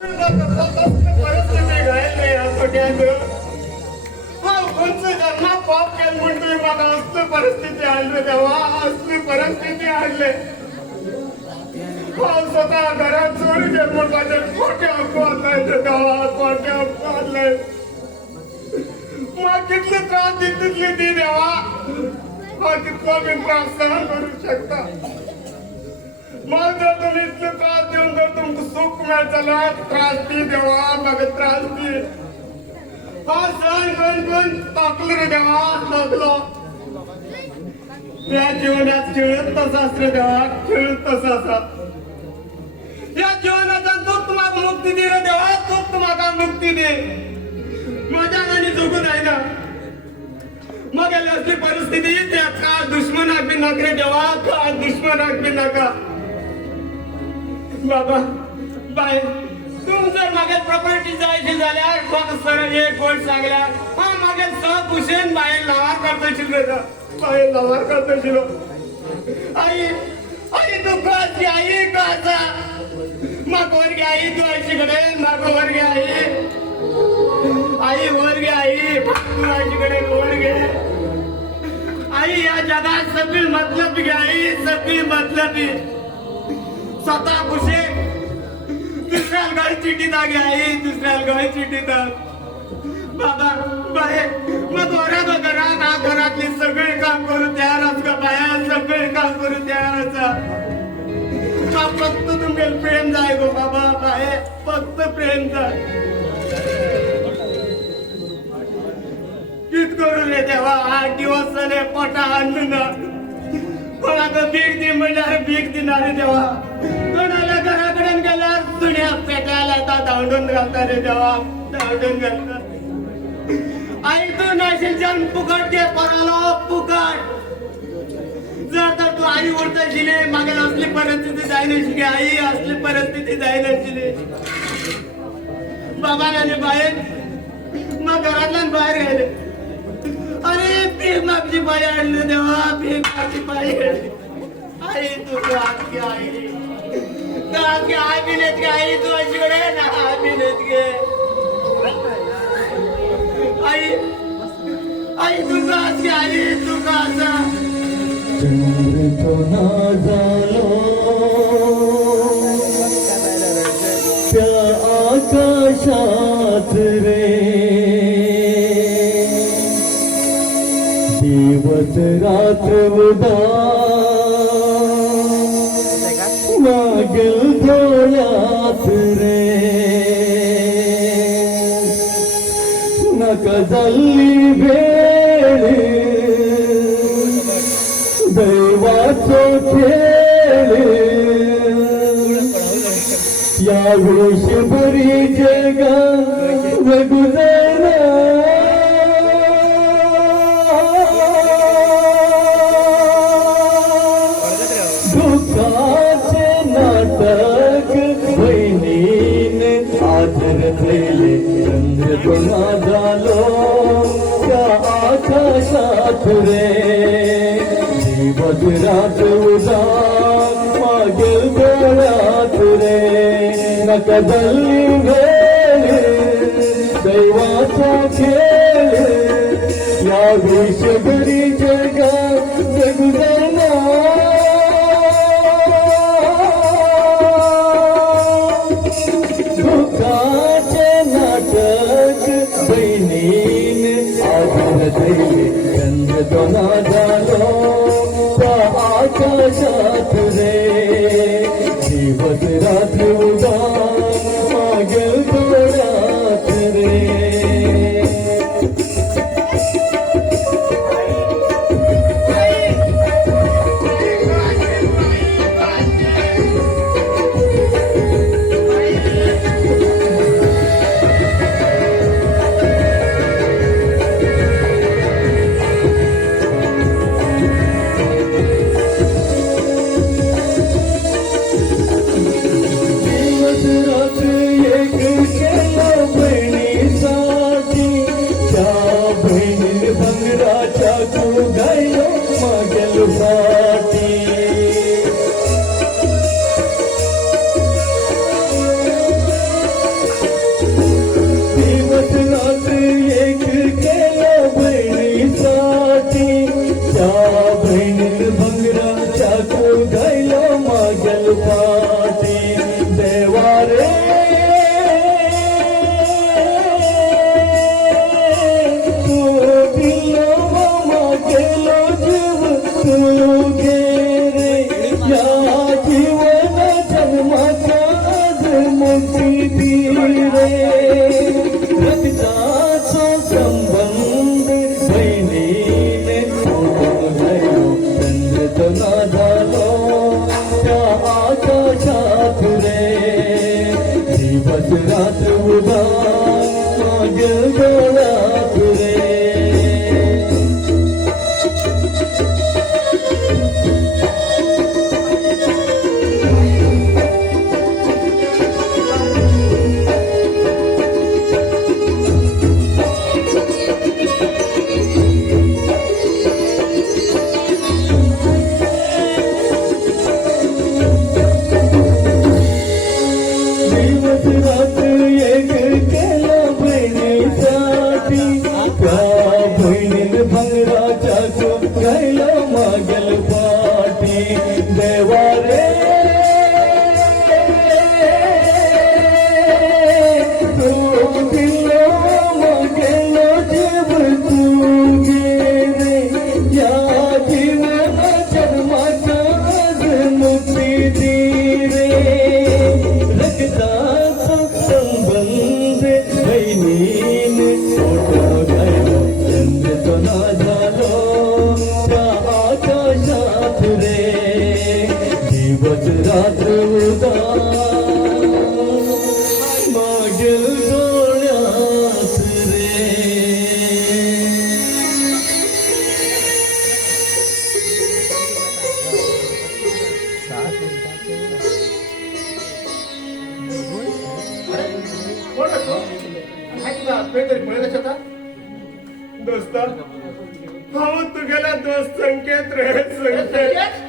परिस्थिती घायले पट्यान त्यांना पाप केलं म्हणतोय मला असली परिस्थिती आणले तेव्हा असली परिस्थिती आणले स्वतः घरात चोरी केली म्हणून माझे खोटे अपवादलाय तेव्हा खोटे अपवादलाय मग कितले त्रास तिथली ती देवा मग कितला मी त्रास सहन करू शकता मग जर तुम्ही इतले त्रास देऊन जर तुमचं सुख मिळाला त्रास दी देवा मग त्रास दी हा सहन करून टाकलं रे देवा टाकलो त्या जीवनात खेळत तसा रे देवा खेळत तसा असा या जीवनाचा दुःख तुम्हाला मुक्ती दे रे देवा दुःख तुम्हाला मुक्ती दे माझ्या गाणी जगून आहे ना मग असली परिस्थिती त्या का दुश्मनाक बी नकरे देवा का दुश्मनाक बी नका बाबा बाय तुम जर मागे प्रॉपर्टी जायची जाल्यार मग सर एक गोष्ट सांगल्या हा मागे सब हुसेन बाहेर लावार करतशील रे बाहेर लावार करतशील आई आई तू काची आई काचा मग वर गे आई तू आईकडे मग वर गे आई वर गे आई तू आईकडे वर गे आई या जगात सगळी मतलब घे आई सगळी मतलब स्वतः खुशे दुसऱ्याला गाडी चिठी दागे आई दुसऱ्याला गाडी चिठी दाग बाबा बाहे मग घरात घरातले सगळे काम करू तयार का बाया सगळे काम करू तयार फक्त तुम्ही प्रेम जाय गो बाबा बाहे फक्त प्रेम जाय कित करू रे देवा 8 दिवस झाले पोटा आणून कोणाला भीक दे म्हणल्यावर भीक देणारे देवा कोणाला घराकडे गेल्यावर सुण्या पेटायला येतात धावडून घालता रे देवा धावडून घालता आई तू नाशील जाऊन फुकट घे पोराला फुकट जर तर तू आई उडता शिले मागे असली परिस्थिती जायला शिके आई असली परिस्थिती जायला शिले बाबाने बाहेर मग घरातल्या बाहेर गेले अरे भीक मागची पाय आणले देवा भीक मागची पाय आई तू आई आई बिनेत गे आई तू अशीकडे ना बिनेत गे आई आई तू कास गे आई तू कासा चंद्र तो ना झालो त्या आकाशात रे दिवस रात्र मागील डोळ्यात रे नका झाली वेळ दैवाचो खेळ या वेशभरी जगा गुजरा दुःखाचे नाटक बहिणीन आदर दिले चंद्र तुला झालो त्या आकाशात रे दिवस रात उदा मागील डोळ्यात रे नका झाली वेळ दैवाचा खेळ या विषभरी जगा गुजरना दुःखाचे नाटक बहिणीन आदर दिले चंद्र तुला झालो त्या आकाशात रे दिवस रात्र उदा मागील डोळ्यात रे दिवस रात उदा माझ्या डोळ्यात रे मागल पाठी देवा रे तू दिलो मागेल जीव तू गे या जीवन जन्माचा मुक्ती दी रे रक्ताचा संबंध बहिणीन मोठा गायला चंद्रना झालो आकाशात रे दिवस रात्र उदा माझ्या डोळ्यात रे दोस्ता हो तू गेला दोस्त संकेत रे संकेत